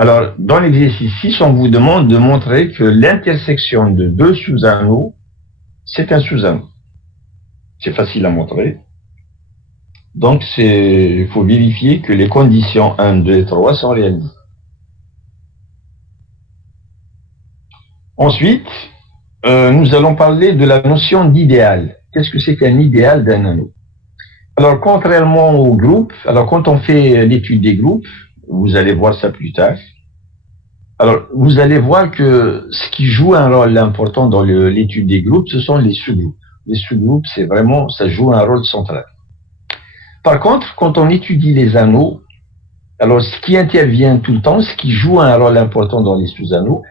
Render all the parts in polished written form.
Alors, dans l'exercice 6, on vous demande de montrer que l'intersection de deux sous-anneaux, c'est un sous-anneau. C'est facile à montrer. Donc, il faut vérifier que les conditions 1, 2 et 3 sont réalisées. Ensuite, nous allons parler de la notion d'idéal. Qu'est-ce que c'est qu'un idéal d'un anneau? Alors, contrairement aux groupes, alors quand on fait l'étude des groupes, vous allez voir ça plus tard. Alors, vous allez voir que ce qui joue un rôle important dans l'étude des groupes, ce sont les sous-groupes. Les sous-groupes, c'est vraiment, ça joue un rôle central. Par contre, quand on étudie les anneaux, alors ce qui intervient tout le temps, ce qui joue un rôle important dans les sous-anneaux,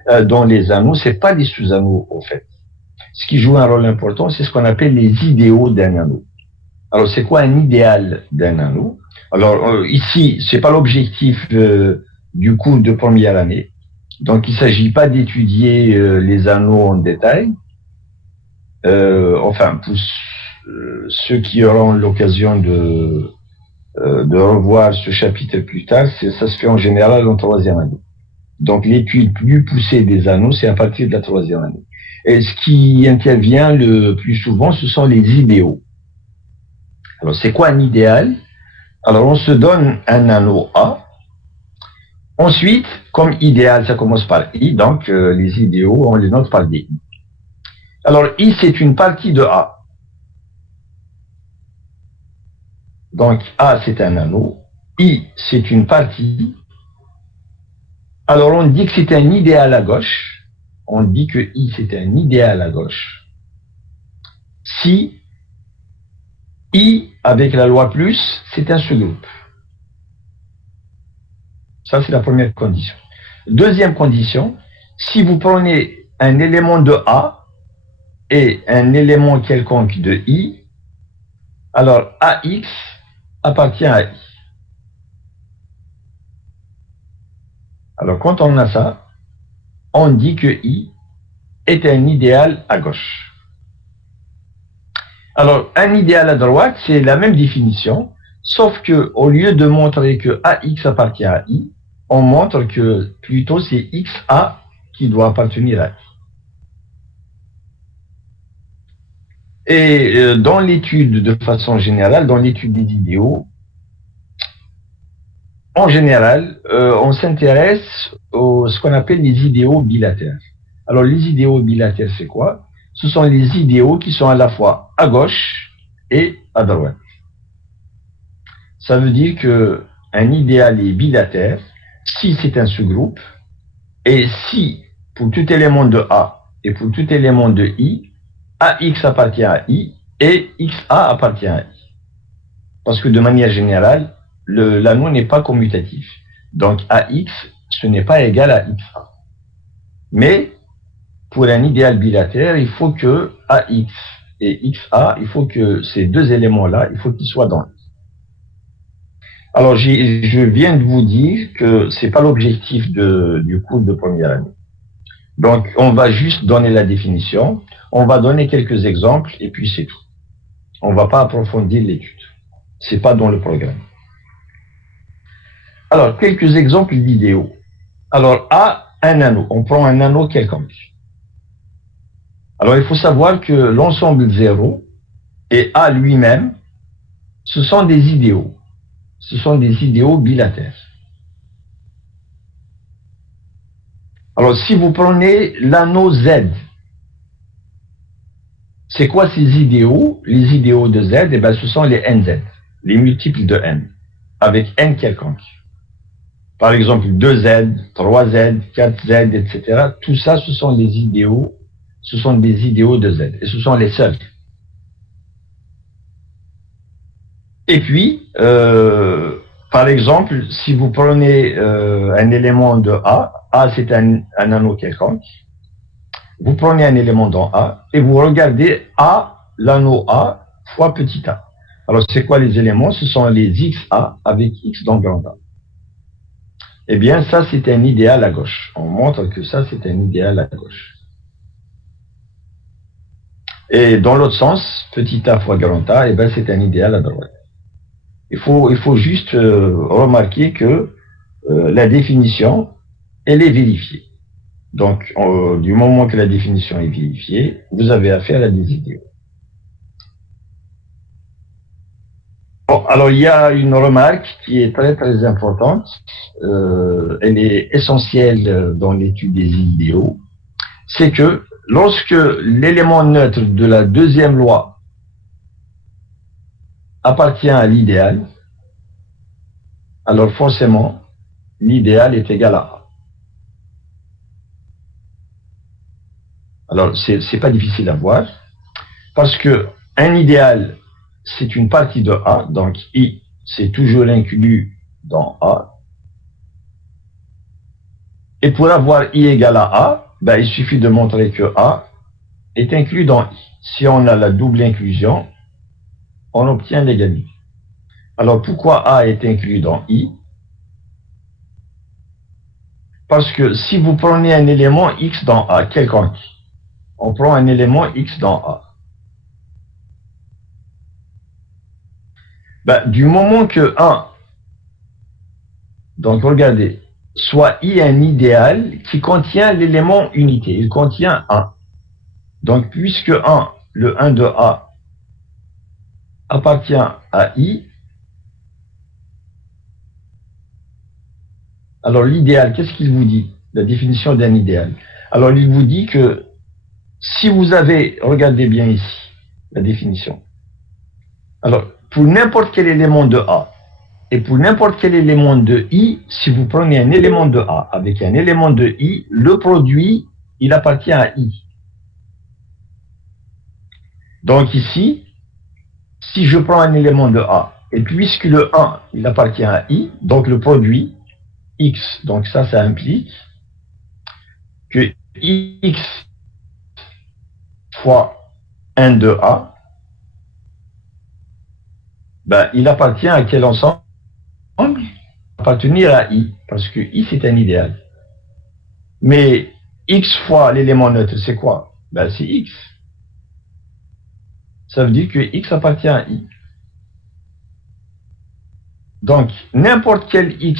c'est pas les sous-anneaux, au fait. Ce qui joue un rôle important, c'est ce qu'on appelle les idéaux d'un anneau. Alors, c'est quoi un idéal d'un anneau? Alors, ici, c'est pas l'objectif du cours de première année. Donc, il ne s'agit pas d'étudier les anneaux en détail. Enfin, pour ceux qui auront l'occasion de revoir ce chapitre plus tard, ça se fait en général en troisième année. Donc, l'étude plus poussée des anneaux, c'est à partir de la troisième année. Et ce qui intervient le plus souvent, ce sont les idéaux. Alors, c'est quoi un idéal? Alors, on se donne un anneau A. Ensuite, comme idéal, ça commence par I, donc les idéaux, on les note par des I. Alors, I, c'est une partie de A. Donc, A, c'est un anneau. I, c'est une partie. Alors, on dit que c'est un idéal à gauche. On dit que I, c'est un idéal à gauche. Si I, avec la loi plus, c'est un sous-groupe. Ça, c'est la première condition. Deuxième condition, si vous prenez un élément de A et un élément quelconque de I, alors AX appartient à I. Alors, quand on a ça, on dit que I est un idéal à gauche. Alors, un idéal à droite, c'est la même définition, sauf que au lieu de montrer que AX appartient à I, on montre que plutôt c'est XA qui doit appartenir à I. Et dans l'étude de façon générale, dans l'étude des idéaux, en général, on s'intéresse à ce qu'on appelle les idéaux bilatères. Alors, les idéaux bilatères, c'est quoi? Ce sont les idéaux qui sont à la fois à gauche et à droite. Ça veut dire qu'un idéal est bilatère si c'est un sous-groupe et si, pour tout élément de A et pour tout élément de I, AX appartient à I et XA appartient à I. Parce que de manière générale, l'anneau n'est pas commutatif. Donc AX, ce n'est pas égal à XA. Mais pour un idéal bilatère, il faut que AX et XA, il faut que ces deux éléments-là, il faut qu'ils soient dans I. Alors, je viens de vous dire que ce n'est pas l'objectif du cours de première année. Donc, on va juste donner la définition, on va donner quelques exemples, et puis c'est tout. On ne va pas approfondir l'étude. Ce n'est pas dans le programme. Alors, quelques exemples d'idéaux. Alors, A, un anneau. On prend un anneau quelconque. Alors, il faut savoir que l'ensemble 0 et A lui-même, ce sont des idéaux. Ce sont des idéaux bilatères. Alors, si vous prenez l'anneau Z, c'est quoi ces idéaux? Les idéaux de Z, eh bien, ce sont les NZ, les multiples de N, avec N quelconque. Par exemple, 2Z, 3Z, 4Z, etc. Tout ça, ce sont des idéaux de Z, et ce sont les seuls. Et puis, par exemple, si vous prenez un élément de A c'est un anneau quelconque, vous prenez un élément dans A et vous regardez l'anneau A fois petit a. Alors, c'est quoi les éléments? Ce sont les XA avec X dans grand A. Eh bien, ça, c'est un idéal à gauche. On montre que ça, c'est un idéal à gauche. Et dans l'autre sens, petit a fois grand A, eh bien, c'est un idéal à droite. Il faut juste remarquer que la définition, elle est vérifiée. Donc, du moment que la définition est vérifiée, vous avez affaire à des idéaux. Bon, alors il y a une remarque qui est très très importante. Elle est essentielle dans l'étude des idéaux. C'est que lorsque l'élément neutre de la deuxième loi appartient à l'idéal, alors forcément, l'idéal est égal à A. Alors, c'est pas difficile à voir, parce que un idéal, c'est une partie de A, donc I, c'est toujours inclus dans A. Et pour avoir I égale à A, ben, il suffit de montrer que A est inclus dans I. Si on a la double inclusion, on obtient l'égalité. Alors, pourquoi A est inclus dans I? Parce que si vous prenez un élément X dans A, quelconque, on prend un élément X dans A. Ben, du moment que 1, donc regardez, soit I un idéal qui contient l'élément unité, il contient 1. Donc puisque 1, le 1 de A appartient à I, alors l'idéal, qu'est-ce qu'il vous dit? La définition d'un idéal. Alors il vous dit que si vous avez, regardez bien ici, la définition. Alors, pour n'importe quel élément de A et pour n'importe quel élément de I, si vous prenez un élément de A avec un élément de I, le produit, il appartient à I. Donc ici, si je prends un élément de A, et puisque le 1, il appartient à I, donc le produit, X, donc ça implique que X fois 1 de A, ben, il appartient à quel ensemble? Appartenir à I, parce que I c'est un idéal. Mais X fois l'élément neutre, c'est quoi? Ben, c'est X. Ça veut dire que X appartient à I. Donc, n'importe quel X,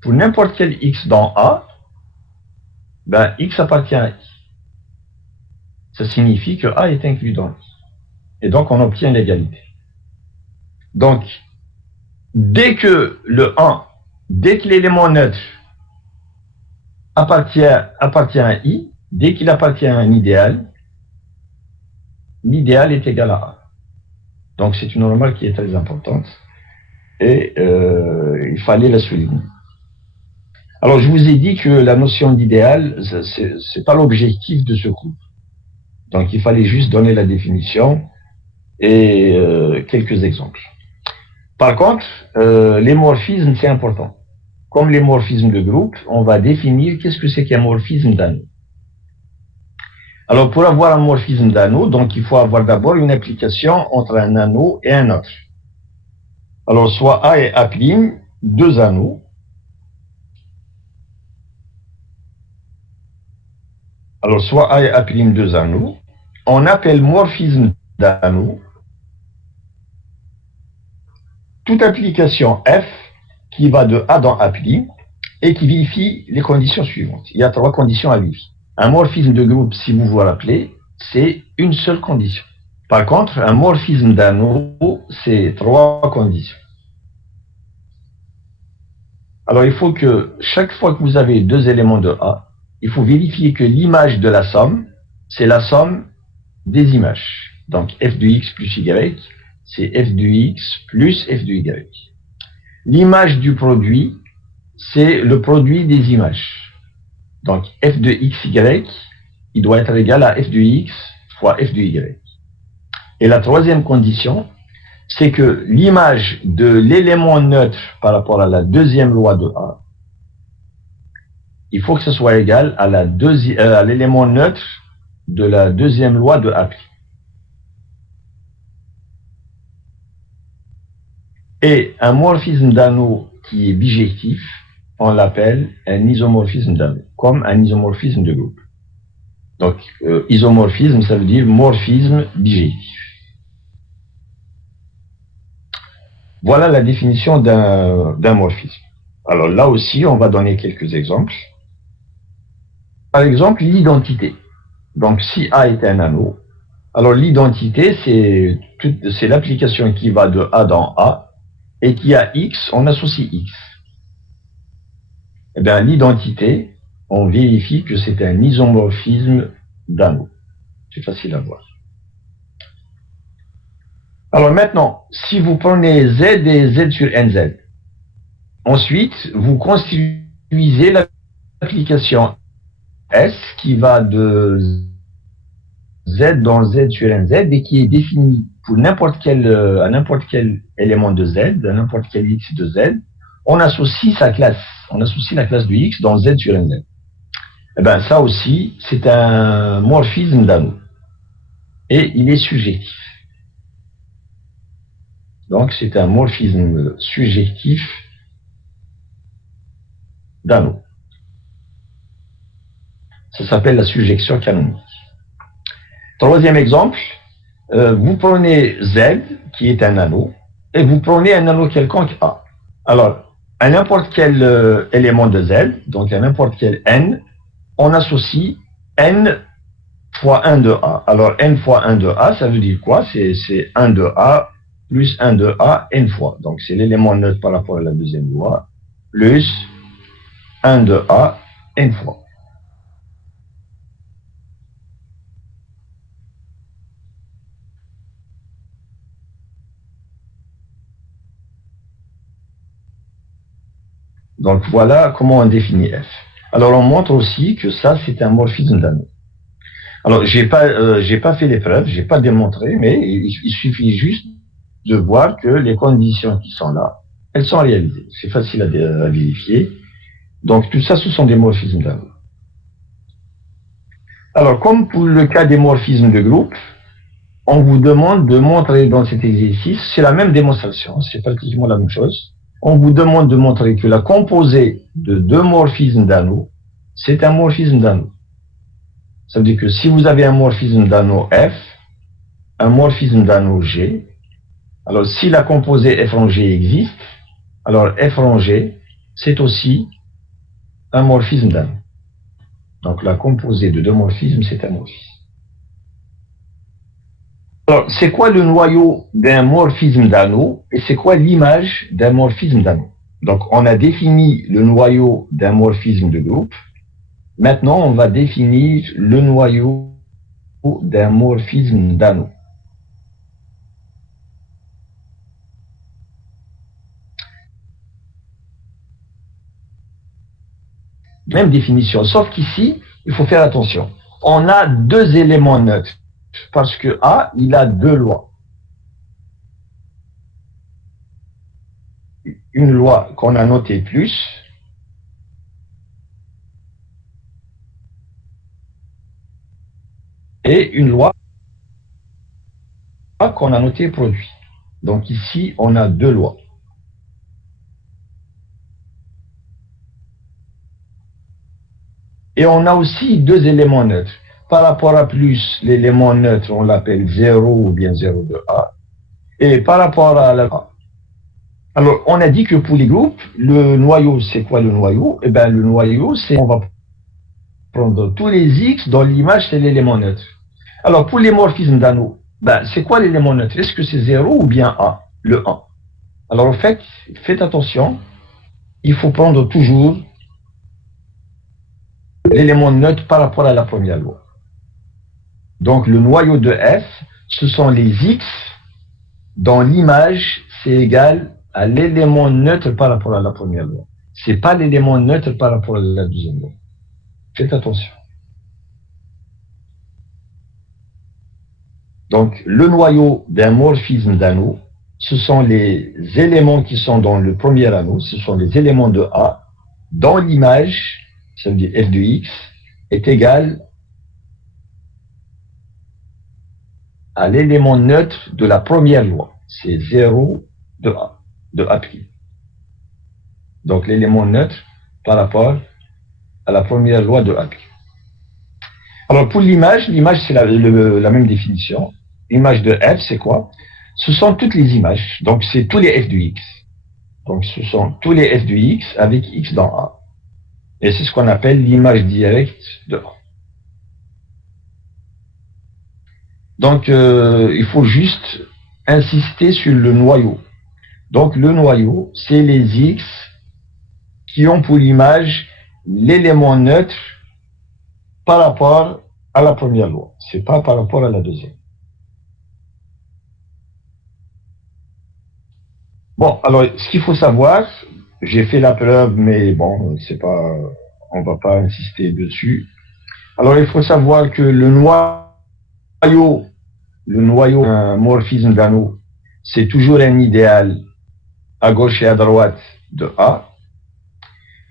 pour n'importe quel X dans A, ben, X appartient à I. Ça signifie que A est inclus dans I. Et donc, on obtient l'égalité. Donc, dès que le 1, dès que l'élément neutre appartient à I, dès qu'il appartient à un idéal, l'idéal est égal à A. Donc, c'est une remarque qui est très importante et il fallait la souligner. Alors, je vous ai dit que la notion d'idéal, c'est pas l'objectif de ce cours. Donc, il fallait juste donner la définition et quelques exemples. Par contre, les morphismes, c'est important. Comme les morphismes de groupe, on va définir qu'est-ce que c'est qu'un morphisme d'anneau. Alors, pour avoir un morphisme d'anneau, donc il faut avoir d'abord une application entre un anneau et un autre. Alors, soit A et A', deux anneaux. Alors, soit A et A', deux anneaux. On appelle morphisme d'anneau toute application F qui va de A dans A' et qui vérifie les conditions suivantes. Il y a 3 conditions à vérifier. Un morphisme de groupe, si vous vous rappelez, c'est une seule condition. Par contre, un morphisme d'anneau, c'est 3 conditions. Alors, il faut que chaque fois que vous avez 2 éléments de A, il faut vérifier que l'image de la somme, c'est la somme des images. Donc, f de x plus y, c'est f de x plus f de y. L'image du produit, c'est le produit des images. Donc, f de xy, il doit être égal à f de x fois f de y. Et la troisième condition, c'est que l'image de l'élément neutre par rapport à la deuxième loi de A, il faut que ce soit égal à l'élément neutre de la deuxième loi de A'. Et un morphisme d'anneau qui est bijectif, on l'appelle un isomorphisme d'anneau, comme un isomorphisme de groupe. Donc, isomorphisme, ça veut dire morphisme bijectif. Voilà la définition d'un morphisme. Alors là aussi, on va donner quelques exemples. Par exemple, l'identité. Donc si A est un anneau, alors l'identité, c'est l'application qui va de A dans A et qui a X, on associe X. Eh bien, l'identité, on vérifie que c'est un isomorphisme d'anneau. C'est facile à voir. Alors maintenant, si vous prenez Z et Z sur NZ, ensuite, vous construisez l'application S qui va de Z dans Z sur NZ et qui est définie pour à n'importe quel élément de Z, à n'importe quel X de Z, on associe sa classe. On associe la classe de X dans Z sur NZ. Eh bien, ça aussi, c'est un morphisme d'anneau. Et il est surjectif. Donc, c'est un morphisme surjectif d'anneau. Ça s'appelle la surjection canonique. Troisième exemple, vous prenez Z, qui est un anneau, et vous prenez un anneau quelconque A. Alors, à n'importe quel élément de Z, donc à n'importe quel N, on associe N fois 1 de A. Alors, N fois 1 de A, ça veut dire quoi? C'est 1 de A plus 1 de A, N fois. Donc, c'est l'élément neutre par rapport à la deuxième loi, plus 1 de A, N fois. Donc, voilà comment on définit F. Alors, on montre aussi que ça, c'est un morphisme d'anneau. Alors, j'ai pas fait l'épreuve, j'ai pas démontré, mais il suffit juste de voir que les conditions qui sont là, elles sont réalisées. C'est facile à vérifier. Donc, tout ça, ce sont des morphismes d'anneau. Alors, comme pour le cas des morphismes de groupe, on vous demande de montrer dans cet exercice, c'est la même démonstration, c'est pratiquement la même chose. On vous demande de montrer que la composée de deux morphismes d'anneau, c'est un morphisme d'anneau. Ça veut dire que si vous avez un morphisme d'anneau F, un morphisme d'anneau G, alors si la composée F rang G existe, alors F rang G, c'est aussi un morphisme d'anneau. Donc la composée de deux morphismes, c'est un morphisme. Alors, c'est quoi le noyau d'un morphisme d'anneau et c'est quoi l'image d'un morphisme d'anneau? Donc, on a défini le noyau d'un morphisme de groupe. Maintenant, on va définir le noyau d'un morphisme d'anneau. Même définition, sauf qu'ici, il faut faire attention. On a deux éléments neutres parce que A, il a deux lois. Une loi qu'on a notée plus, et une loi qu'on a notée produit. Donc ici, on a deux lois. Et on a aussi deux éléments neutres. Par rapport à plus, l'élément neutre, on l'appelle 0 ou bien 0 de A. Et par rapport à la A. Alors, on a dit que pour les groupes, le noyau, c'est quoi le noyau? Eh bien, le noyau, c'est on va prendre tous les X dont l'image, c'est l'élément neutre. Alors, pour les morphismes d'anneau, ben, c'est quoi l'élément neutre? Est-ce que c'est 0 ou bien A? Le 1. Alors, en fait, faites attention, il faut prendre toujours l'élément neutre par rapport à la première loi. Donc, le noyau de F, ce sont les X dont l'image, c'est égal à l'élément neutre par rapport à la première loi. Ce n'est pas l'élément neutre par rapport à la deuxième loi. Faites attention. Donc, le noyau d'un morphisme d'anneau, ce sont les éléments qui sont dans le premier anneau, ce sont les éléments de A, dont l'image, ça veut dire f de x, est égale à l'élément neutre de la première loi. C'est 0 de A, de A'. Donc, l'élément neutre par rapport à la première loi de A'. Alors, pour l'image, c'est la même définition. L'image de f, c'est quoi? Ce sont toutes les images. Donc, c'est tous les f de x. Donc, ce sont tous les f de x avec x dans A. Et c'est ce qu'on appelle l'image directe de A. Donc, il faut juste insister sur le noyau. Donc, le noyau, c'est les x qui ont pour image l'élément neutre par rapport à la première loi. C'est pas par rapport à la deuxième. Bon, alors, ce qu'il faut savoir, j'ai fait la preuve, mais bon, c'est pas, on va pas insister dessus. Alors, il faut savoir que le noyau un morphisme d'anneau, c'est toujours un idéal à gauche et à droite de A,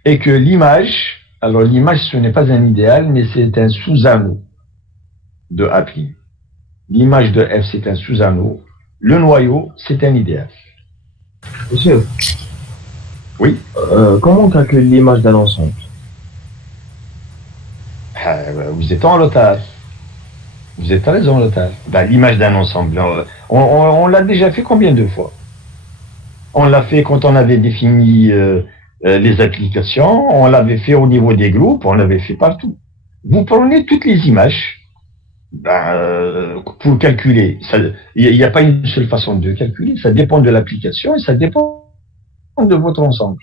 et que l'image, alors l'image ce n'est pas un idéal, mais c'est un sous-anneau de A'. L'image de F c'est un sous-anneau, le noyau c'est un idéal. Monsieur, Oui. comment on calcule l'image d'un ensemble? Vous êtes en retard. Vous êtes très en retard. L'image d'un ensemble, on l'a déjà fait combien de fois? On l'a fait quand on avait défini les applications, on l'avait fait au niveau des groupes, on l'avait fait partout. Vous prenez toutes les images pour calculer. Il n'y a pas une seule façon de calculer, ça dépend de l'application et ça dépend de votre ensemble.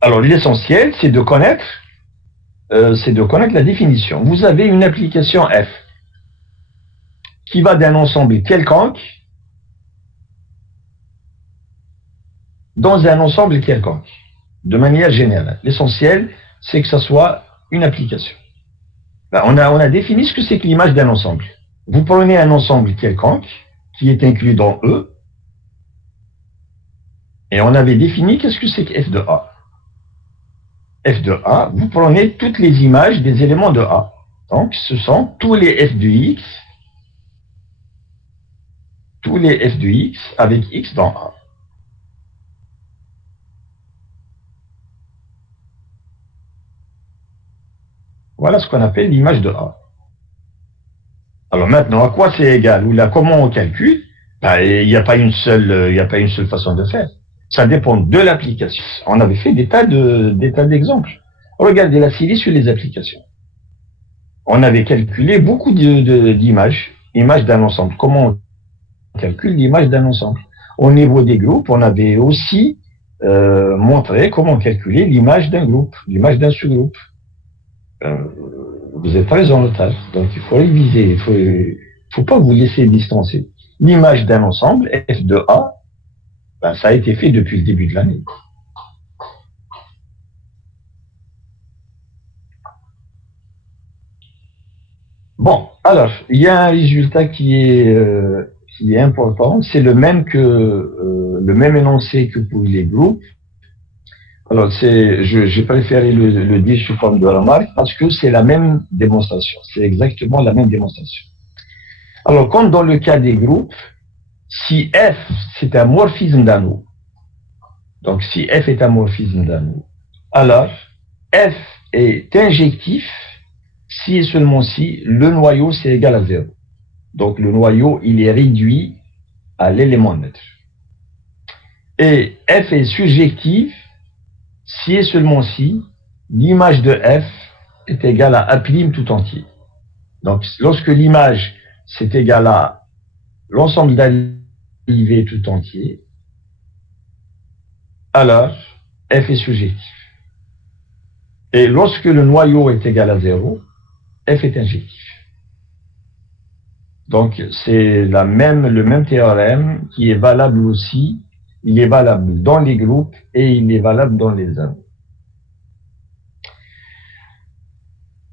Alors l'essentiel, c'est de connaître la définition. Vous avez une application F qui va d'un ensemble quelconque dans un ensemble quelconque, de manière générale. L'essentiel, c'est que ça soit une application. On a défini ce que c'est que l'image d'un ensemble. Vous prenez un ensemble quelconque qui est inclus dans E, et on avait défini qu'est-ce que c'est que F de A. F de A, vous prenez toutes les images des éléments de A. Donc, ce sont tous les F de X, avec X dans A. Voilà ce qu'on appelle l'image de A. Alors maintenant, à quoi c'est égal? Ou là, comment on calcule? Il n'y a pas une seule façon de faire. Ça dépend de l'application. On avait fait des tas d'exemples. Regardez la série sur les applications. On avait calculé beaucoup d'images d'un ensemble. Comment on calcule l'image d'un ensemble? Au niveau des groupes, on avait aussi montré comment calculer l'image d'un groupe, l'image d'un sous-groupe. Vous êtes très en retard, donc il faut réviser, il faut pas vous laisser distancer. L'image d'un ensemble, F de A, ça a été fait depuis le début de l'année. Bon, alors, il y a un résultat qui est important, c'est le même énoncé que pour les groupes. Alors, j'ai préféré le dire sous forme de remarque parce que c'est la même démonstration. C'est exactement la même démonstration. Alors, comme dans le cas des groupes, si F, c'est un morphisme d'anneau, donc si F est un morphisme d'anneau, alors F est injectif si et seulement si le noyau c'est égal à 0. Donc, le noyau, il est réduit à l'élément neutre. Et F est surjectif si et seulement si l'image de F est égale à A' tout entier. Donc, lorsque l'image c'est égal à l'ensemble d'arrivées tout entier, alors F est surjectif. Et lorsque le noyau est égal à 0, F est injectif. Donc, c'est le même théorème qui est valable aussi. Il est valable dans les groupes et il est valable dans les anneaux.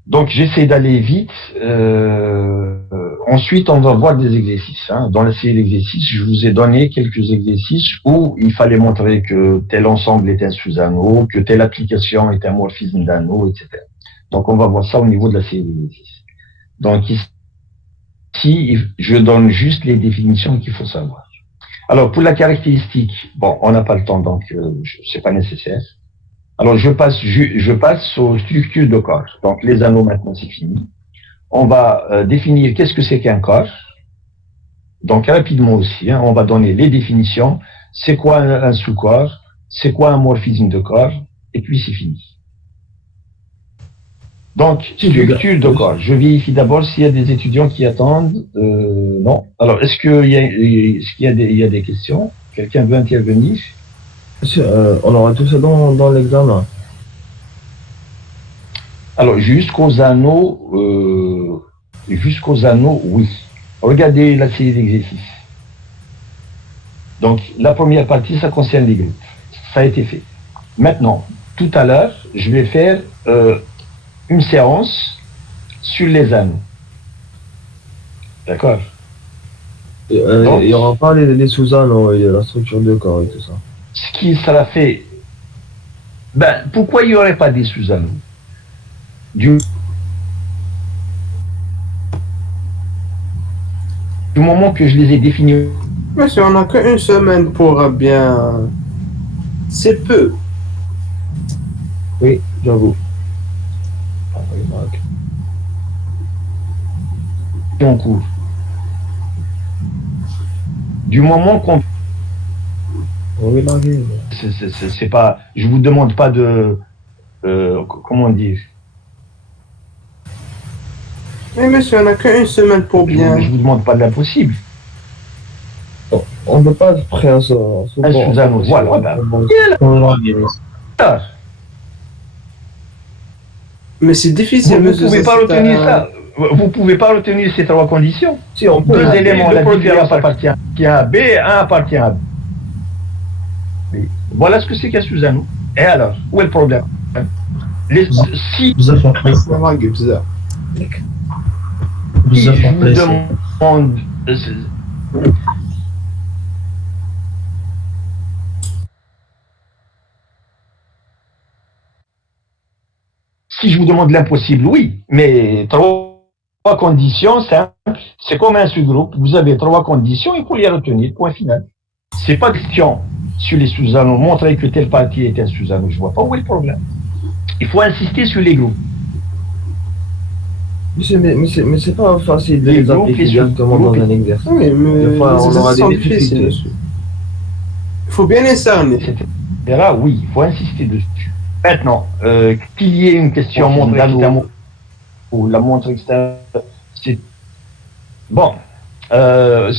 Donc, j'essaie d'aller vite. Ensuite, on va voir des exercices. Dans la série d'exercices, je vous ai donné quelques exercices où il fallait montrer que tel ensemble est un sous-anneau, que telle application est un morphisme d'anneau, etc. Donc, on va voir ça au niveau de la série d'exercices. Donc, ici, je donne juste les définitions qu'il faut savoir. Alors, pour la caractéristique, bon, on n'a pas le temps, donc c'est pas nécessaire. Alors, je passe aux structures de corps. Donc, les anneaux, maintenant, c'est fini. On va définir qu'est-ce que c'est qu'un corps. Donc, rapidement aussi, on va donner les définitions. c'est quoi un sous-corps, c'est quoi un morphisme de corps, et puis c'est fini. Donc, structure de corps. Je vérifie d'abord s'il y a des étudiants qui attendent. Non. Alors, est-ce qu'il y a des questions? Quelqu'un veut intervenir? Monsieur, on aura tout ça dans l'examen. Alors, jusqu'aux anneaux, oui. Regardez la série d'exercices. Donc, la première partie, ça concerne les groupes. Ça a été fait. Maintenant, tout à l'heure, je vais faire une séance sur les anneaux. D'accord? Il n'y aura pas les sous-anneaux et la structure de corps et tout ça. Ce qui sera fait... Ben, pourquoi il n'y aurait pas des sous-anneaux? Du moment que je les ai définis... Monsieur, on n'a qu'une semaine pour bien... C'est peu. Oui, j'avoue. En cours. Du moment qu'on... Oui, c'est pas... Je vous demande pas de... comment dire? Mais monsieur, on n'a qu'une semaine pour bien... Je vous demande pas de l'impossible. On ne peut pas être prêt à ça. Voilà. Mais c'est difficile, Vous monsieur. ne pouvez pas retenir ça. Vous pouvez pas retenir ces trois conditions. Si, on peut. Deux éléments, la différence appartient à B, un appartient à B. Voilà ce que c'est qu'un sous-anneau. Et alors, où est le problème? Si je vous demande... Si je vous demande l'impossible, oui, mais trois conditions simples, c'est comme un sous-groupe, vous avez trois conditions, il faut les retenir, point final. C'est pas question sur les sous-anneaux, montrer que telle partie est un sous-anneau, je vois pas où est le problème. Il faut insister sur les groupes. Mais c'est pas facile de les appliquer directement dans un exercice. Oui, mais des fois, on aura des difficultés. Il faut bien les cerner. Là, oui, il faut insister dessus. Maintenant, qu'il y ait une question montre externe ou la montre externe, c'est... Bon, alors,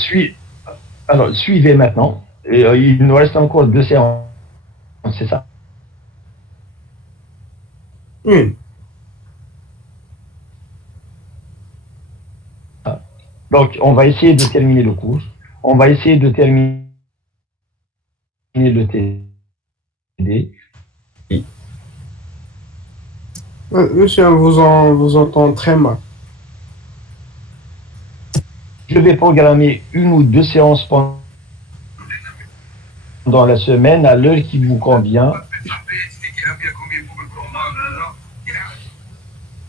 suivez maintenant. Il nous reste encore 2 séances, c'est ça? Oui. Donc, on va essayer de terminer le cours. On va essayer de terminer le TD. Monsieur, on vous entend très mal. Je vais programmer 1 ou 2 séances pendant la semaine à l'heure qui vous convient.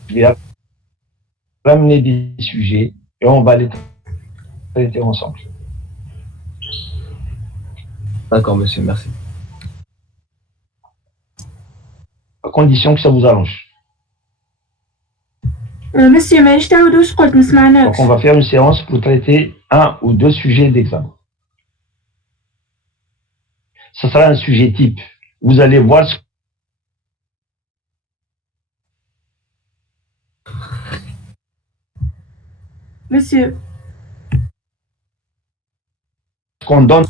Je vais ramener des sujets et on va les traiter ensemble. D'accord, monsieur, merci. À condition que ça vous allonge. Monsieur, ما نشتاودوش قلت ما Donc سمعناكش. on va faire une séance pour traiter 1 ou 2 sujets d'examen. Ce sera un sujet type. Vous allez voir ce Monsieur, qu'on donne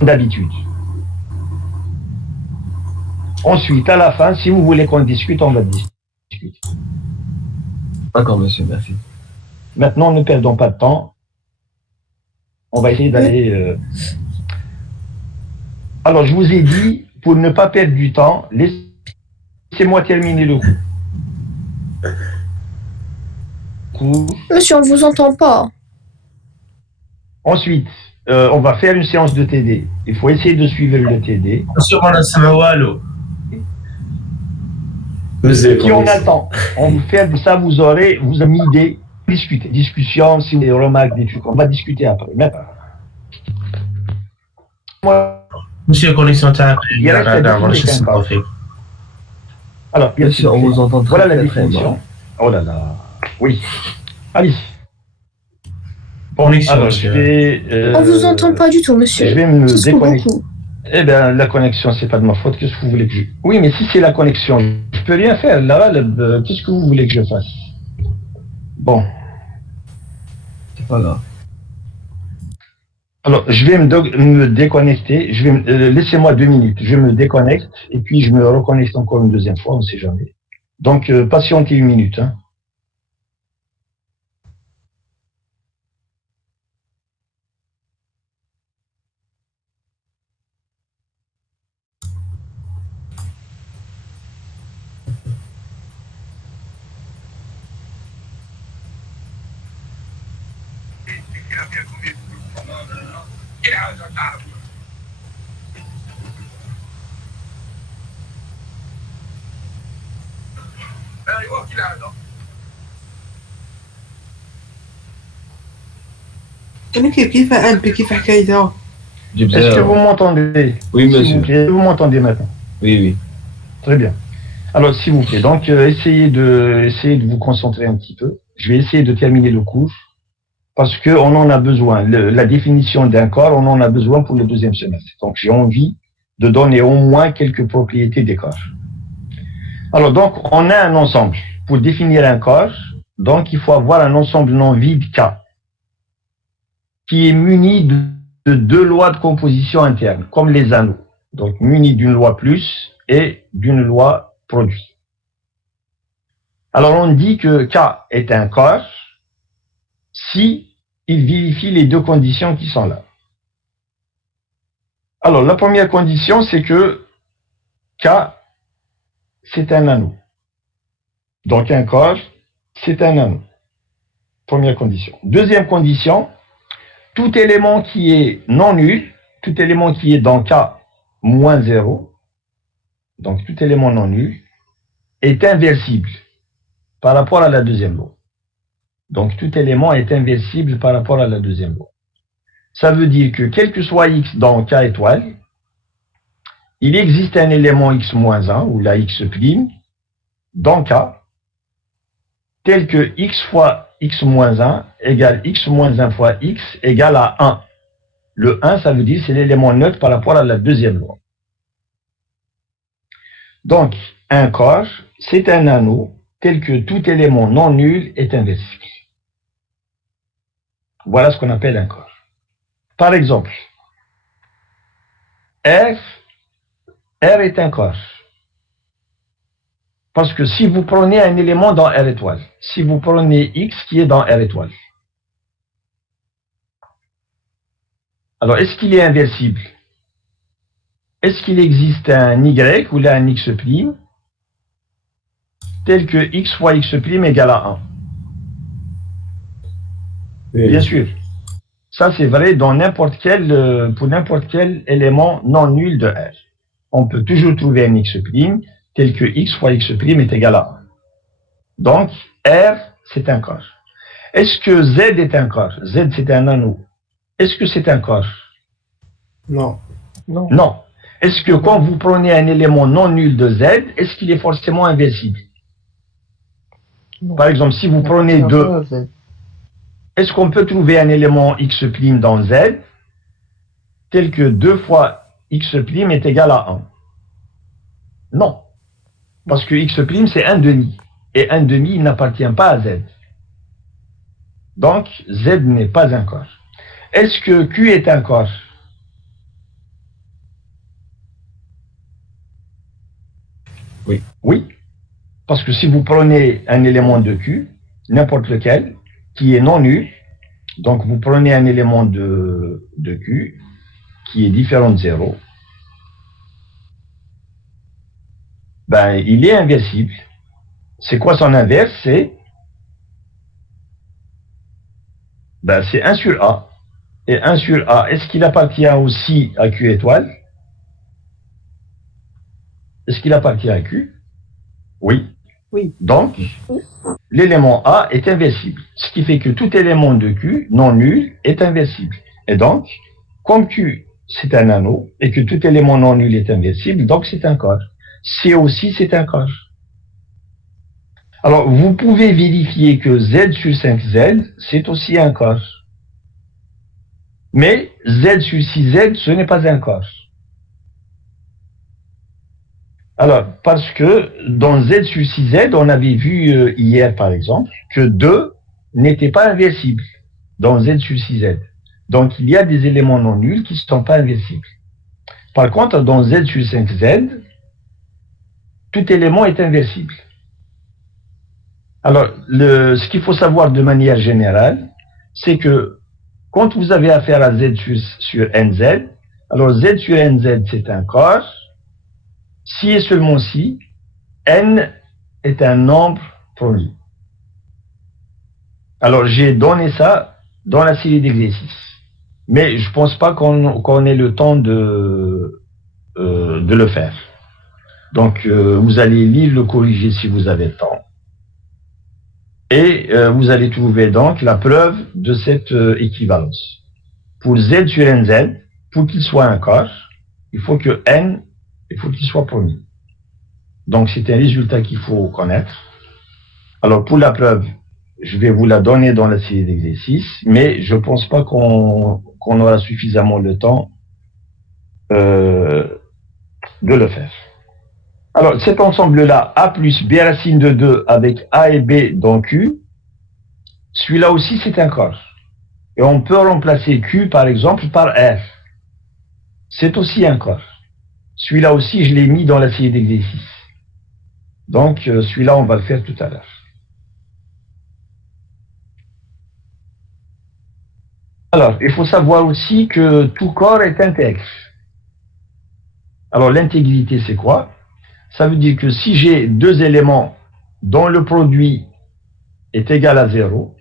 d'habitude. Ensuite, à la fin, si vous voulez qu'on discute, on va discuter. D'accord, monsieur, merci. Maintenant, ne perdons pas de temps. On va essayer d'aller... Alors, je vous ai dit, pour ne pas perdre du temps, laissez-moi terminer le cours. Monsieur, on ne vous entend pas. Ensuite, on va faire une séance de TD. Il faut essayer de suivre le TD. Monsieur, on a Samawalo. Si on attend, on fait ça, vous avez mis des discussions, si des remarques, des trucs. On va discuter après. Maintenant, Monsieur, connexion table. il reste la définition. Alors, bien Monsieur, sûr, on vous entend très, voilà la très, très définition. mal. Oh là là. Oui. Allez. Connexion, Alors, je monsieur. vais... On vous entend pas du tout, monsieur. Je vais me Ça se coupe déconnecter. beaucoup. Eh bien, la connexion, c'est pas de ma faute. Qu'est-ce que vous voulez que je... Oui, mais si c'est la connexion, je peux rien faire. Là, qu'est-ce que vous voulez que je fasse? Bon. C'est pas grave. Alors, je vais me déconnecter. Laissez-moi 2 minutes. Je me déconnecte et puis je me reconnecte encore une deuxième fois, on ne sait jamais. Donc, patientez 1 minute. Hein. أنا كيف أنت كيف حكايتها؟ Est-ce que vous m'entendez? Oui, S'il monsieur. vous plaît, vous m'entendez maintenant? Oui, oui. Très bien. Alors, s'il vous plaît, donc, essayez de vous concentrer un petit peu. Je vais essayer de terminer le cours parce qu'on en a besoin. La définition d'un corps, on en a besoin pour le deuxième semestre. Donc, j'ai envie de donner au moins quelques propriétés des corps. Alors, donc, on a un ensemble. Pour définir un corps, donc, il faut avoir un ensemble non vide K qui est muni de 2 lois de composition interne, comme les anneaux. Donc, muni d'une loi plus et d'une loi produit. Alors, on dit que K est un corps si il vérifie les 2 conditions qui sont là. Alors, la première condition, c'est que K, c'est un anneau. Donc, un corps, c'est un anneau. Première condition. Deuxième condition, tout élément qui est non nul, tout élément qui est dans K moins 0, donc tout élément non nul, est inversible par rapport à la deuxième loi. Donc tout élément est inversible par rapport à la deuxième loi. Ça veut dire que quel que soit x dans K étoile, il existe un élément x moins 1, ou la x' dans K, tel que x fois x moins 1 égale x moins 1 fois x égale à 1. Le 1, ça veut dire c'est l'élément neutre par rapport à la deuxième loi. Donc, un corps, c'est un anneau tel que tout élément non nul est inversible. Voilà ce qu'on appelle un corps. Par exemple, R est un corps. Parce que si vous prenez un élément dans R étoile, si vous prenez X qui est dans R étoile, alors est-ce qu'il est inversible? Est-ce qu'il existe un Y ou là un X' tel que X fois X' égale à 1? Oui. Bien sûr. Ça c'est vrai dans pour n'importe quel élément non nul de R. On peut toujours trouver un X' tel que x fois x' est égal à 1. Donc, R, c'est un corps. Est-ce que Z est un corps? Z, c'est un anneau. Est-ce que c'est un corps? Non. Non. Est-ce que quand vous prenez un élément non nul de Z, est-ce qu'il est forcément inversible? Par exemple, si vous prenez 2, est-ce qu'on peut trouver un élément x' dans Z tel que 2 fois x' est égal à 1? Non. Parce que x' c'est 1/2. Et 1/2, il n'appartient pas à Z. Donc, Z n'est pas un corps. Est-ce que Q est un corps? Oui. Oui. Parce que si vous prenez un élément de Q, n'importe lequel, qui est non nul, donc vous prenez un élément de Q qui est différent de 0, ben, il est inversible. C'est quoi son inverse? C'est 1 sur A. Et 1 sur A, est-ce qu'il appartient aussi à Q étoile? Est-ce qu'il appartient à Q? Oui. Oui. Donc, l'élément A est inversible. Ce qui fait que tout élément de Q, non nul, est inversible. Et donc, comme Q, c'est un anneau, et que tout élément non nul est inversible, donc c'est un corps. C aussi, c'est un corps. Alors, vous pouvez vérifier que Z sur 5Z, c'est aussi un corps. Mais Z sur 6Z, ce n'est pas un corps. Alors, parce que dans Z sur 6Z, on avait vu hier, par exemple, que 2 n'était pas inversible dans Z sur 6Z. Donc, il y a des éléments non nuls qui ne sont pas inversibles. Par contre, dans Z sur 5Z, tout élément est inversible. Alors, ce qu'il faut savoir de manière générale, c'est que quand vous avez affaire à Z sur NZ, alors Z sur NZ, c'est un corps. Si et seulement si, N est un nombre premier. Alors, j'ai donné ça dans la série d'exercices. Mais je ne pense pas qu'on ait le temps de le faire. Donc, vous allez lire le corriger si vous avez le temps. Et vous allez trouver donc la preuve de cette équivalence. Pour Z sur NZ, pour qu'il soit un corps, il faut que N, il faut qu'il soit premier. Donc, c'est un résultat qu'il faut connaître. Alors, pour la preuve, je vais vous la donner dans la série d'exercices, mais je ne pense pas qu'on aura suffisamment le temps de le faire. Alors, cet ensemble-là, A plus B racine de 2 avec A et B dans Q, celui-là aussi, c'est un corps. Et on peut remplacer Q, par exemple, par R. C'est aussi un corps. Celui-là aussi, je l'ai mis dans la série d'exercices. Donc, celui-là, on va le faire tout à l'heure. Alors, il faut savoir aussi que tout corps est intègre. Alors, l'intégrité, c'est quoi? Ça veut dire que si j'ai deux éléments dont le produit est égal à 0,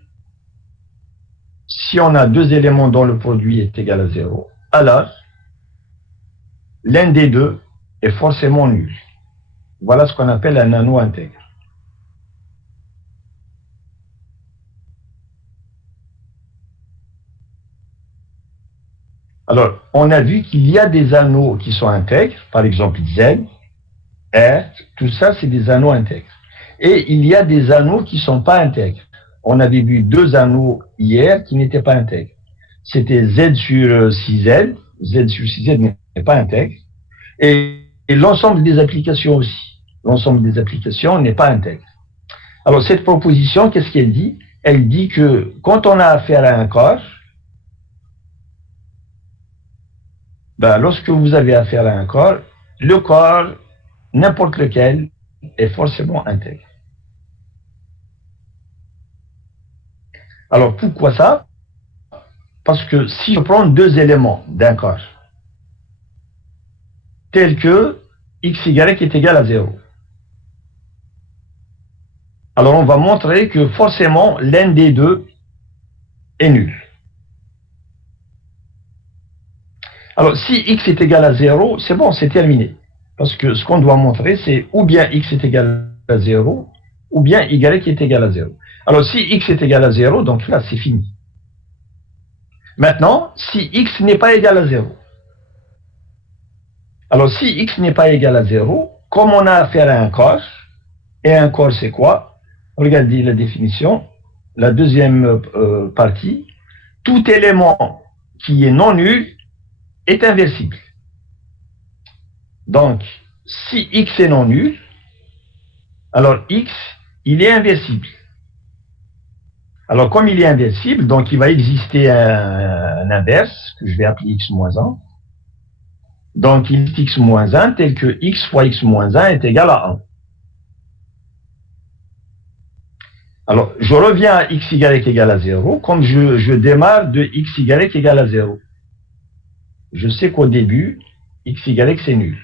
si on a deux éléments dont le produit est égal à 0, alors l'un des deux est forcément nul. Voilà ce qu'on appelle un anneau intègre. Alors, on a vu qu'il y a des anneaux qui sont intègres, par exemple Z, R, tout ça, c'est des anneaux intègres. Et il y a des anneaux qui ne sont pas intègres. On avait vu deux anneaux hier qui n'étaient pas intègres. C'était Z sur 6Z, Z sur 6Z n'est pas intègre, et l'ensemble des applications aussi. L'ensemble des applications n'est pas intègre. Alors, cette proposition, qu'est-ce qu'elle dit? Elle dit que quand on a affaire à un corps, ben, lorsque vous avez affaire à un corps, le corps, n'importe lequel, est forcément intègre. Alors, pourquoi ça? Parce que si je prends deux éléments d'un corps, tels que x, y est égal à 0, alors on va montrer que forcément l'un des deux est nul. Alors, si x est égal à 0, c'est bon, c'est terminé. Parce que ce qu'on doit montrer, c'est ou bien x est égal à 0, ou bien y est égal à 0. Alors, si x est égal à 0, donc là, c'est fini. Maintenant, si x n'est pas égal à 0. Alors, si x n'est pas égal à 0, comme on a affaire à un corps, et un corps, c'est quoi? Regardez la définition, la deuxième partie. Tout élément qui est non nul est inversible. Donc, si x est non nul, alors x, il est inversible. Alors, comme il est inversible, donc il va exister un inverse, que je vais appeler x moins 1. Donc, il est x moins 1 tel que x fois x moins 1 est égal à 1. Alors, je reviens à x, y égale à 0, comme je démarre de x, y égale à 0. Je sais qu'au début, x, y, c'est nul.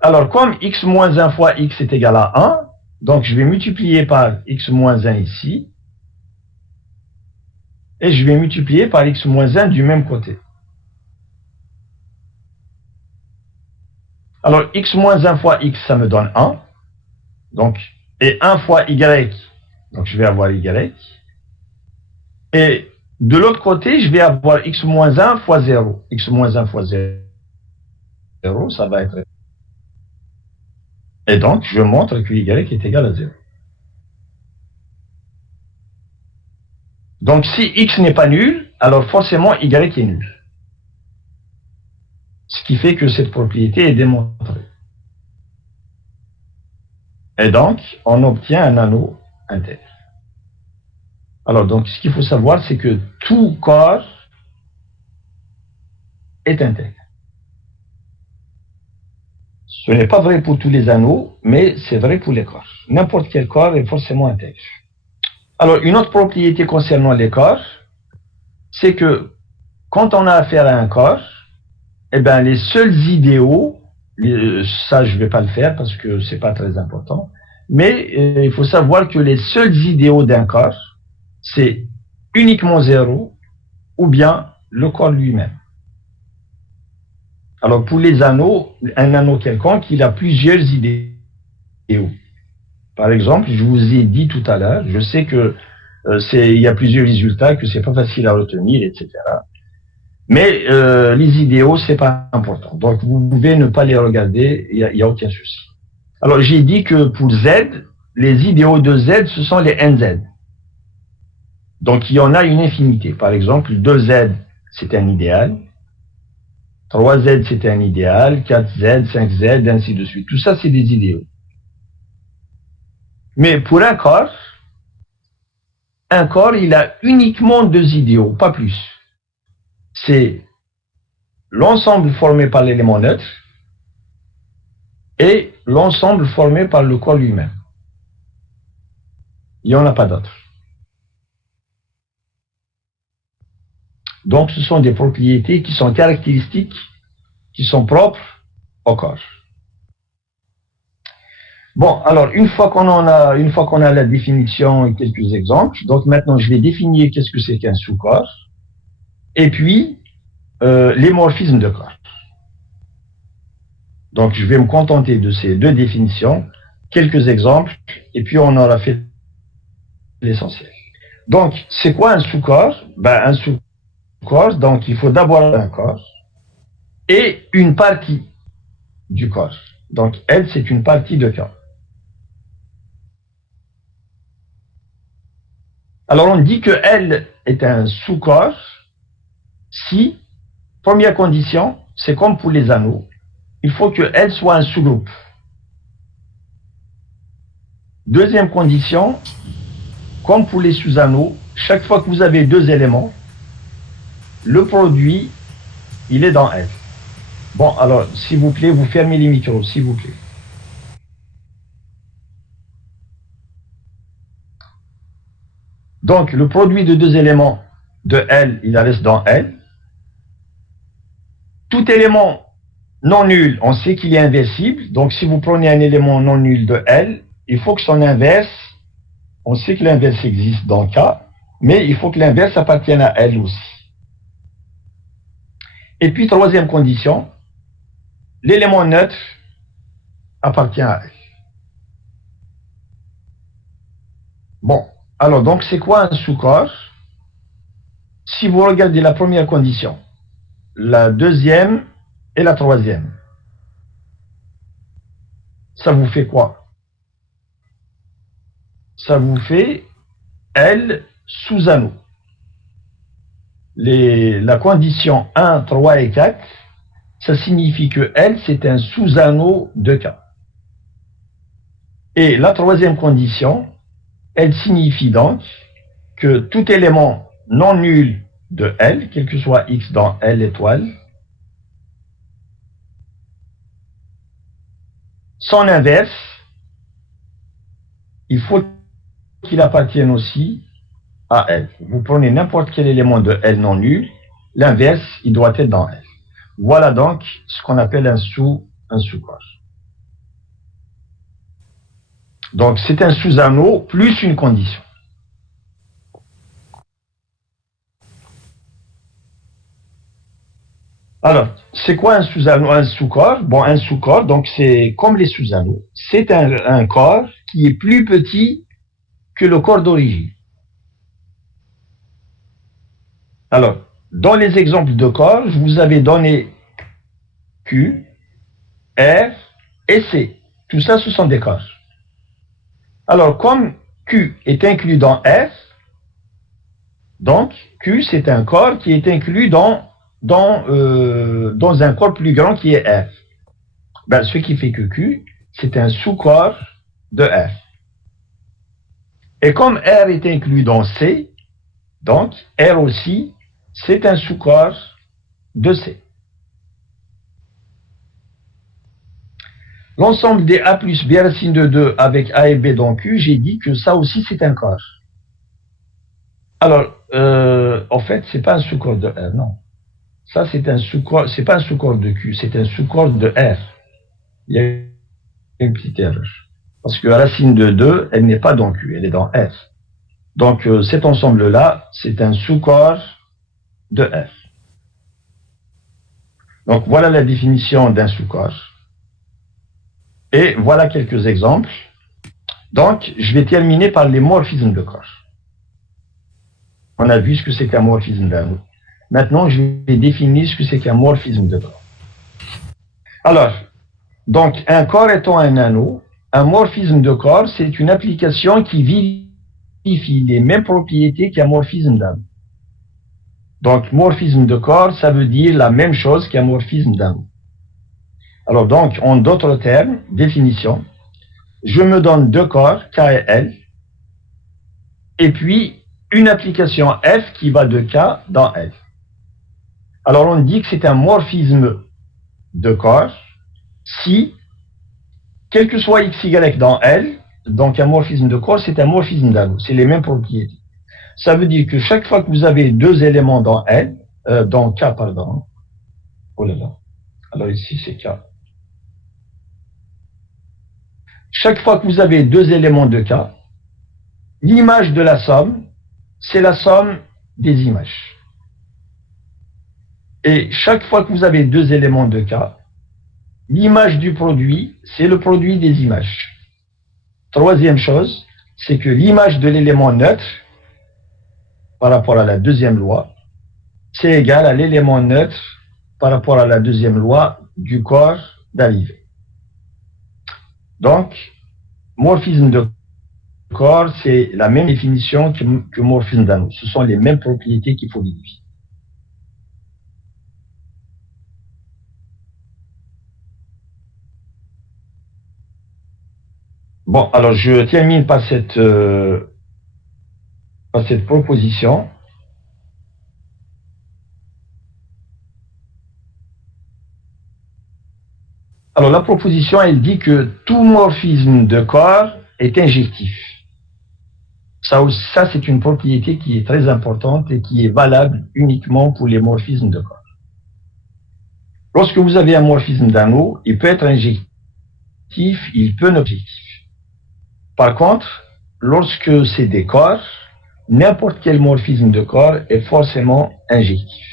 Alors, comme x moins 1 fois x est égal à 1, donc je vais multiplier par x moins 1 ici, et je vais multiplier par x moins 1 du même côté. Alors, x moins 1 fois x, ça me donne 1. Donc, et 1 fois y, donc je vais avoir y. Et de l'autre côté, je vais avoir x moins 1 fois 0. X moins 1 fois 0, ça va être... Et donc, je montre que y est égal à 0. Donc si X n'est pas nul, alors forcément Y est nul. Ce qui fait que cette propriété est démontrée. Et donc, on obtient un anneau intègre. Alors, donc, ce qu'il faut savoir, c'est que tout corps est intègre. Ce n'est pas vrai pour tous les anneaux, mais c'est vrai pour les corps. N'importe quel corps est forcément intègre. Alors, une autre propriété concernant les corps, c'est que quand on a affaire à un corps, eh bien, les seuls idéaux, ça je ne vais pas le faire parce que ce n'est pas très important, mais il faut savoir que les seuls idéaux d'un corps, c'est uniquement 0 ou bien le corps lui-même. Alors pour les anneaux, un anneau quelconque, il a plusieurs idéaux. Par exemple, je vous ai dit tout à l'heure, je sais que il y a plusieurs résultats, que c'est pas facile à retenir, etc. Mais les idéaux, c'est pas important. Donc vous pouvez ne pas les regarder, il y a aucun souci. Alors j'ai dit que pour Z, les idéaux de Z, ce sont les NZ. Donc il y en a une infinité. Par exemple, 2Z, c'est un idéal. 3Z, c'est un idéal. 4Z, 5Z, ainsi de suite. Tout ça, c'est des idéaux. Mais pour un corps, il a uniquement 2 idéaux, pas plus. C'est l'ensemble formé par l'élément neutre et l'ensemble formé par le corps lui-même. Il n'y en a pas d'autre. Donc, ce sont des propriétés qui sont caractéristiques, qui sont propres au corps. Bon, alors, une fois qu'on a la définition et quelques exemples, donc maintenant, je vais définir qu'est-ce que c'est qu'un sous-corps, et puis, les morphismes de corps. Donc, je vais me contenter de ces 2 définitions, quelques exemples, et puis on aura fait l'essentiel. Donc, c'est quoi un sous-corps? Ben, un sous-corps, donc il faut d'abord un corps et une partie du corps. Donc, L, c'est une partie de corps. Alors, on dit que L est un sous-corps si, première condition, c'est comme pour les anneaux, il faut que L soit un sous-groupe. Deuxième condition, comme pour les sous-anneaux, chaque fois que vous avez 2 éléments, le produit, il est dans L. Bon, alors, s'il vous plaît, vous fermez les micros, s'il vous plaît. Donc, le produit de 2 éléments de L, il reste dans L. Tout élément non nul, on sait qu'il est inversible. Donc, si vous prenez un élément non nul de L, il faut que son inverse, on sait que l'inverse existe dans K, mais il faut que l'inverse appartienne à L aussi. Et puis, troisième condition, l'élément neutre appartient à L. Bon, alors donc c'est quoi un sous-corps? Si vous regardez la première condition, la deuxième et la troisième, ça vous fait quoi? Ça vous fait L sous anneau. La condition 1, 3 et 4, ça signifie que L, c'est un sous-anneau de K. Et la troisième condition, elle signifie donc que tout élément non nul de L, quel que soit X dans L étoile, son inverse, il faut qu'il appartienne aussi à L. Vous prenez n'importe quel élément de L non nul, l'inverse, il doit être dans L. Voilà donc ce qu'on appelle un sous-corps. Donc c'est un sous-anneau plus une condition. Alors, c'est quoi un sous-anneau, un sous-corps? Bon, un sous-corps, donc c'est comme les sous-anneaux. C'est un corps qui est plus petit que le corps d'origine. Alors, dans les exemples de corps, je vous avais donné Q, R et C. Tout ça, ce sont des corps. Alors, comme Q est inclus dans R, Donc, Q, c'est un corps qui est inclus dans un corps plus grand qui est R. Ben, ce qui fait que Q, c'est un sous-corps de R. Et comme R est inclus dans C, donc R aussi, c'est un sous-corps de C. L'ensemble des A plus B racine de 2 avec A et B dans Q, j'ai dit que ça aussi c'est un corps. Alors, en fait, c'est pas un sous-corps de R, non. Ça c'est un sous-corps, c'est pas un sous-corps de Q, c'est un sous-corps de R. Il y a une petite erreur. Parce que racine de 2, elle n'est pas dans Q, elle est dans R. Donc cet ensemble-là, c'est un sous-corps de R. Donc voilà la définition d'un sous-corps. Et voilà quelques exemples. Donc, je vais terminer par les morphismes de corps. On a vu ce que c'est qu'un morphisme d'anneau. Maintenant, je vais définir ce que c'est qu'un morphisme de corps. Alors, donc, un corps étant un anneau, un morphisme de corps, c'est une application qui vérifie les mêmes propriétés qu'un morphisme d'anneau. Donc, morphisme de corps, ça veut dire la même chose qu'un morphisme d'anneau. Alors donc, en d'autres termes, définition, je me donne deux corps, K et L, et puis une application F qui va de K dans L. Alors on dit que c'est un morphisme de corps si, quel que soit X, Y dans L, donc un morphisme de corps, c'est un morphisme d'anneau, c'est les mêmes propriétés. Ça veut dire que chaque fois que vous avez deux éléments dans L, dans K, pardon, oh là là, alors ici c'est K. Chaque fois que vous avez deux éléments de K, l'image de la somme, c'est la somme des images. Et chaque fois que vous avez deux éléments de K, l'image du produit, c'est le produit des images. Troisième chose, c'est que l'image de l'élément neutre, par rapport à la deuxième loi, c'est égal à l'élément neutre par rapport à la deuxième loi du corps d'arrivée. Donc, morphisme de corps, c'est la même définition que morphisme d'anneau. Ce sont les mêmes propriétés qu'il faut vérifier. Bon, alors je termine par cette proposition. Alors la proposition, elle dit que tout morphisme de corps est injectif. Ça c'est une propriété qui est très importante et qui est valable uniquement pour les morphismes de corps. Lorsque vous avez un morphisme d'anneau, il peut être injectif, il peut non-injectif. Par contre, lorsque c'est des corps, n'importe quel morphisme de corps est forcément injectif.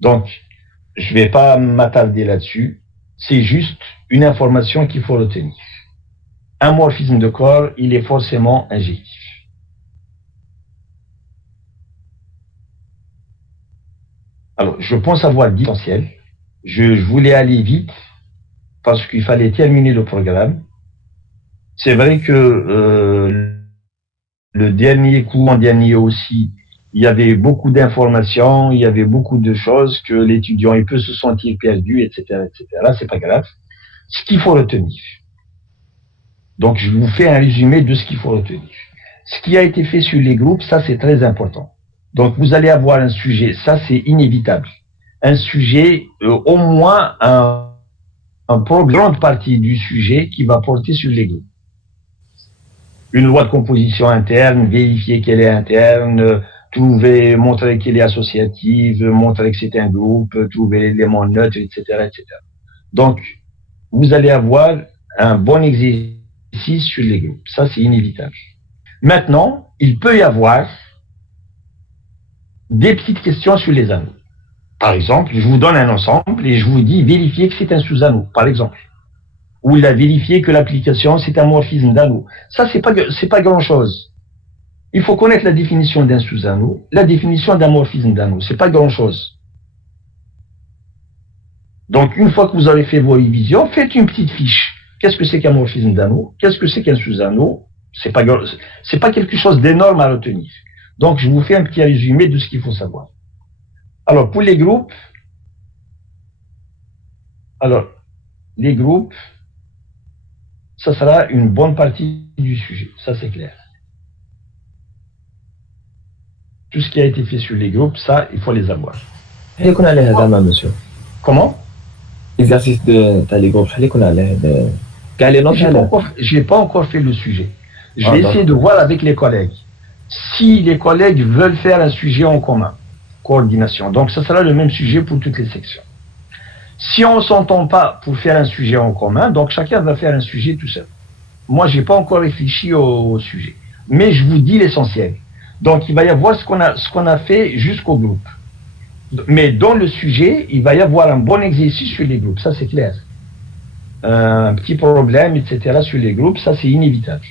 Donc, je ne vais pas m'attarder là-dessus, c'est juste une information qu'il faut retenir. Un morphisme de corps, il est forcément injectif. Alors, je pense avoir dit l'essentiel. Je voulais aller vite parce qu'il fallait terminer le programme. C'est vrai que le dernier cours, en dernier aussi, il y avait beaucoup d'informations, il y avait beaucoup de choses que l'étudiant il peut se sentir perdu, etc., etc. Là, c'est pas grave. Ce qu'il faut retenir. Donc, je vous fais un résumé de ce qu'il faut retenir. Ce qui a été fait sur les groupes, ça, c'est très important. Donc, vous allez avoir un sujet, ça, c'est inévitable. Un sujet, au moins grande partie du sujet qui va porter sur les groupes. Une loi de composition interne, vérifier qu'elle est interne, montrer qu'elle est associative, montrer que c'est un groupe, trouver l'élément neutre, etc., etc. Donc, vous allez avoir un bon exercice sur les groupes. Ça, c'est inévitable. Maintenant, il peut y avoir des petites questions sur les anneaux. Par exemple, je vous donne un ensemble et je vous dis vérifiez que c'est un sous-anneau, par exemple. Ou il a vérifié que l'application, c'est un morphisme d'anneau. Ça, c'est pas grand-chose. Il faut connaître la définition d'un sous-anneau, la définition d'un morphisme d'anneau. C'est pas grand-chose. Donc, une fois que vous avez fait vos révisions, faites une petite fiche. Qu'est-ce que c'est qu'un morphisme d'anneau? Qu'est-ce que c'est qu'un sous-anneau? C'est pas quelque chose d'énorme à retenir. Donc, je vous fais un petit résumé de ce qu'il faut savoir. Alors, pour les groupes, ça sera une bonne partie du sujet. Ça, c'est clair. Tout ce qui a été fait sur les groupes, ça, il faut les avoir. monsieur. Comment? L'exercice de les groupes, je n'ai pas encore fait le sujet. Je vais essayer de voir avec les collègues. Si les collègues veulent faire un sujet en commun, coordination. Donc, ce sera le même sujet pour toutes les sections. Si on ne s'entend pas pour faire un sujet en commun, donc chacun va faire un sujet tout seul. Moi, je n'ai pas encore réfléchi au sujet. Mais je vous dis l'essentiel. Donc, il va y avoir ce qu'on a fait jusqu'au groupe. Mais dans le sujet, il va y avoir un bon exercice sur les groupes. Ça, c'est clair. Un petit problème, etc. sur les groupes, ça, c'est inévitable.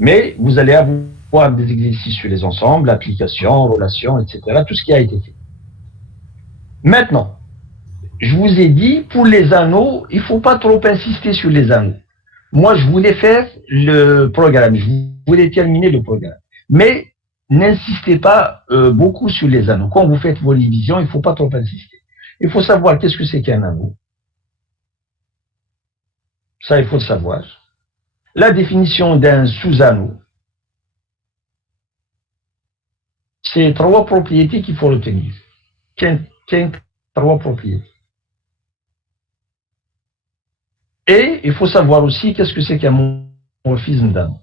Mais vous allez avoir des exercices sur les ensembles, applications, relations, etc. Tout ce qui a été fait. Maintenant, je vous ai dit, pour les anneaux, il ne faut pas trop insister sur les anneaux. Moi, je voulais faire le programme, je voulais terminer le programme. Mais n'insistez pas beaucoup sur les anneaux. Quand vous faites vos révisions, il ne faut pas trop insister. Il faut savoir qu'est-ce que c'est qu'un anneau. Ça, il faut le savoir. La définition d'un sous-anneau, c'est 3 propriétés qu'il faut retenir. 3 propriétés. Et il faut savoir aussi qu'est-ce que c'est qu'un morphisme d'anneau.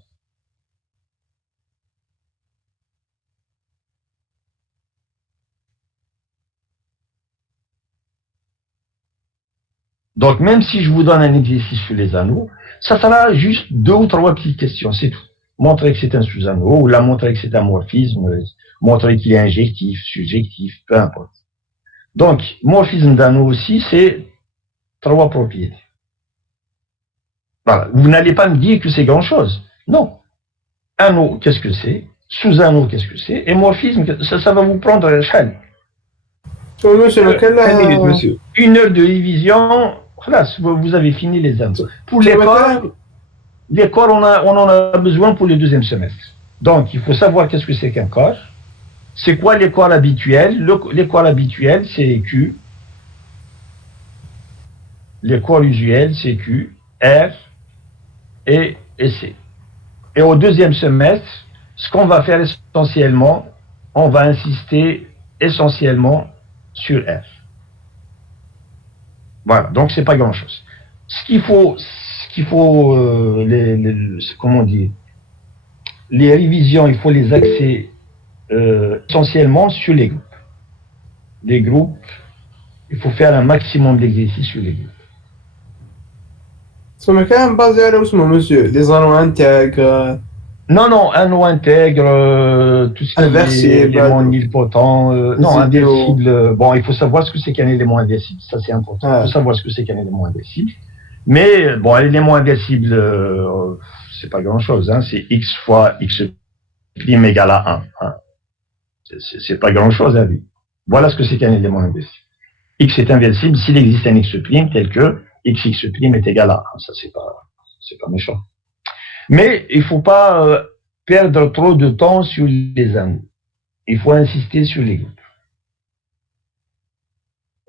Donc, même si je vous donne un exercice sur les anneaux, ça sera juste 2 ou 3 petites questions, c'est tout. Montrer que c'est un sous-anneau, ou la montrer que c'est un morphisme, montrer qu'il est injectif, subjectif, peu importe. Donc, morphisme d'anneau aussi, c'est 3 propriétés. Voilà. Vous n'allez pas me dire que c'est grand-chose. Non. Anneau, qu'est-ce que c'est? Sous-anneau, qu'est-ce que c'est? Et morphisme, ça va vous prendre chal. Monsieur, monsieur. 1 heure de révision, voilà, vous avez fini les anneaux. Pour les corps, on en a besoin pour le 2e semestre. Donc, il faut savoir qu'est-ce que c'est qu'un corps. C'est quoi les corps habituels? Les corps habituels, c'est Q. Les corps usuels, c'est Q, R et C. Et au 2e semestre, ce qu'on va faire essentiellement, on va insister essentiellement sur R. Voilà, donc c'est pas grand-chose. Ce qu'il faut, comment dire, les révisions, il faut les axer essentiellement sur les groupes. Les groupes, il faut faire un maximum d'exercices sur les groupes. Ça m'a quand même basé à l'osmo, monsieur. Des anneaux intègres. Non, anneau intègre, tout ce qui est élément nilpotent. Non, inversible. Bon, il faut savoir ce que c'est qu'un élément inversible. Ça, c'est important. Il faut savoir ce que c'est qu'un élément inversible. Mais, bon, l'élément inversible, c'est pas grand-chose. Hein, c'est x fois x' égale à 1. Hein. C'est pas grand-chose à lui. Voilà ce que c'est qu'un élément inversible. X est inversible s'il existe un x' tel que x est égal à 1. Ça, c'est pas méchant. Mais il ne faut pas perdre trop de temps sur les anneaux. Il faut insister sur les groupes.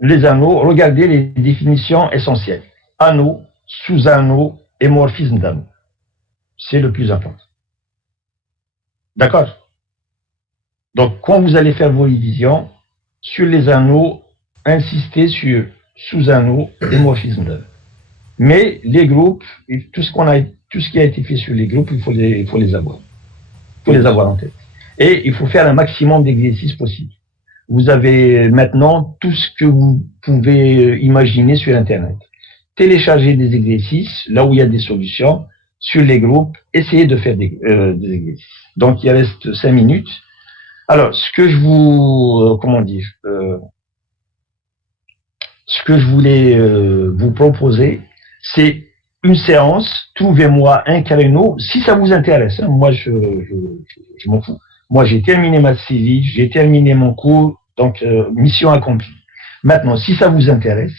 Les anneaux, regardez les définitions essentielles. Anneau, sous-anneau et morphisme d'anneau. C'est le plus important. D'accord? Donc, quand vous allez faire vos révisions, sur les anneaux, insistez sur sous-anneaux et morphisme d'anneau. Mais les groupes, tout ce qui a été fait sur les groupes, il faut les avoir. Il faut les avoir en tête. Et il faut faire un maximum d'exercices possibles. Vous avez maintenant tout ce que vous pouvez imaginer sur Internet. Téléchargez des exercices, là où il y a des solutions, sur les groupes, essayez de faire des exercices. Donc, il reste 5 minutes. Alors, ce que je vous, ce que je voulais vous proposer, c'est une séance, trouvez-moi un créneau, si ça vous intéresse. Hein, moi, je m'en fous. Moi, j'ai terminé ma série, j'ai terminé mon cours, donc mission accomplie. Maintenant, si ça vous intéresse,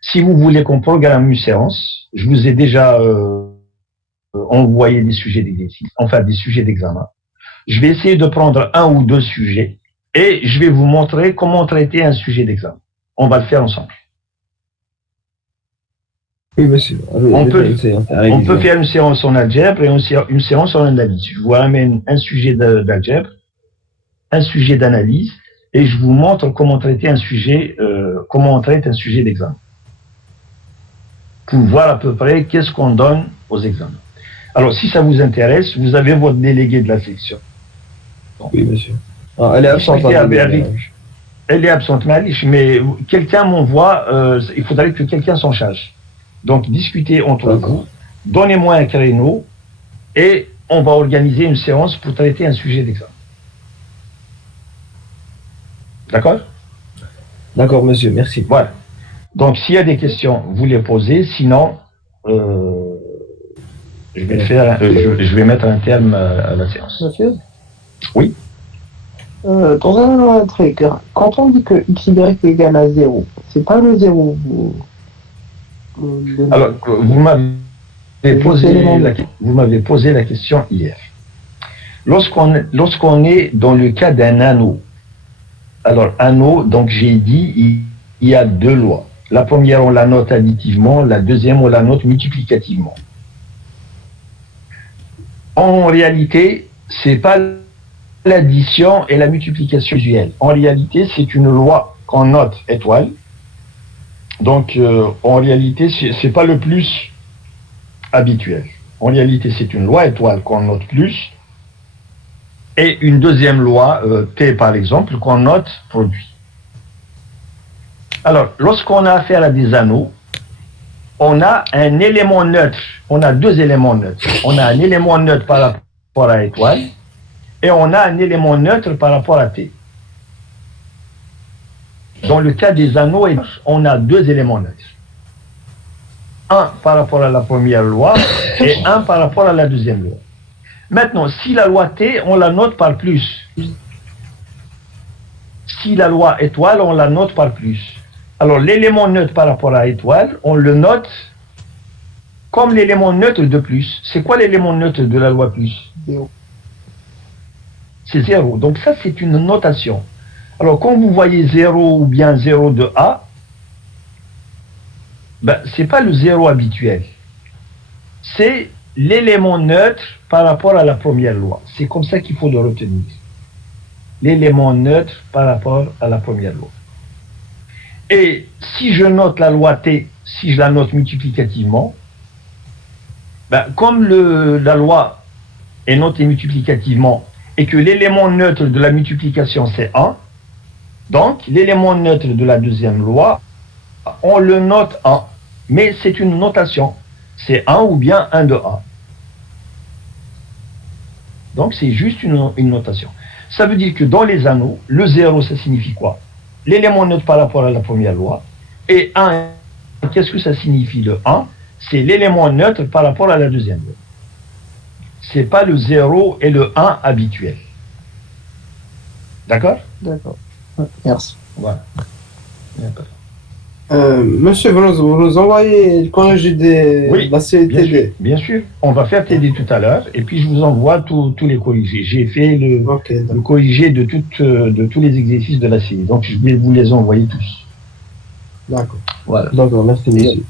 si vous voulez qu'on programme une séance, je vous ai déjà envoyer des sujets d'exercice, enfin des sujets d'examen. Je vais essayer de prendre un ou deux sujets et je vais vous montrer comment traiter un sujet d'examen. On va le faire ensemble. Oui, monsieur. On peut faire une séance en algèbre et une séance en analyse. Je vous ramène un sujet d'algèbre, un sujet d'analyse, et je vous montre comment traiter un sujet, comment on traite un sujet d'examen. Pour voir à peu près qu'est-ce qu'on donne aux examens. Alors, si ça vous intéresse, vous avez votre délégué de la section. Oui, monsieur. Ah, elle est absente. Elle est absente, mais quelqu'un m'envoie, il faudrait que quelqu'un s'en charge. Donc, discutez entre vous, donnez-moi un créneau et on va organiser une séance pour traiter un sujet d'examen. D'accord? D'accord, monsieur, merci. Voilà. Donc, s'il y a des questions, vous les posez, sinon, je vais mettre un terme à la séance. Monsieur? Oui. Dans un truc, quand on dit que xy égale à 0, c'est pas le 0. Alors, vous m'avez posé la question hier. Lorsqu'on est dans le cas d'un anneau, alors anneau, donc j'ai dit, il y a deux lois. La première, on la note additivement, la deuxième, on la note multiplicativement. En réalité, c'est pas l'addition et la multiplication usuelle. En réalité, c'est une loi qu'on note étoile. Donc, en réalité, c'est pas le plus habituel. En réalité, c'est une loi étoile qu'on note plus. Et une deuxième loi, T par exemple, qu'on note produit. Alors, lorsqu'on a affaire à des anneaux, on a un élément neutre. On a deux éléments neutres. On a un élément neutre par rapport à étoile et on a un élément neutre par rapport à T. Dans le cas des anneaux, on a deux éléments neutres. Un par rapport à la première loi et un par rapport à la deuxième loi. Maintenant, si la loi T, on la note par plus. Si la loi étoile, on la note par plus. Alors, l'élément neutre par rapport à étoile, on le note comme l'élément neutre de plus. C'est quoi l'élément neutre de la loi plus? 0. C'est 0. Donc ça, c'est une notation. Alors, quand vous voyez 0 ou bien 0 de A, ben, ce n'est pas le 0 habituel. C'est l'élément neutre par rapport à la première loi. C'est comme ça qu'il faut le retenir. L'élément neutre par rapport à la première loi. Et si je note la loi T, si je la note multiplicativement, ben, comme la loi est notée multiplicativement et que l'élément neutre de la multiplication c'est 1, donc l'élément neutre de la deuxième loi, on le note 1, mais c'est une notation. C'est 1 ou bien 1 de A. Donc c'est juste une notation. Ça veut dire que dans les anneaux, le 0, ça signifie quoi? L'élément neutre par rapport à la première loi. Et 1, qu'est-ce que ça signifie le 1? C'est l'élément neutre par rapport à la deuxième loi. Ce n'est pas le 0 et le 1 habituel. D'accord? D'accord. Merci. Voilà. Monsieur, vous nous envoyez le corrigé la CTD. Bien sûr. On va faire TD tout à l'heure et puis je vous envoie tous les corrigés. J'ai fait le corrigé de tous les exercices de la série. Donc je vais vous les envoyer tous. D'accord. Voilà. D'accord, merci monsieur.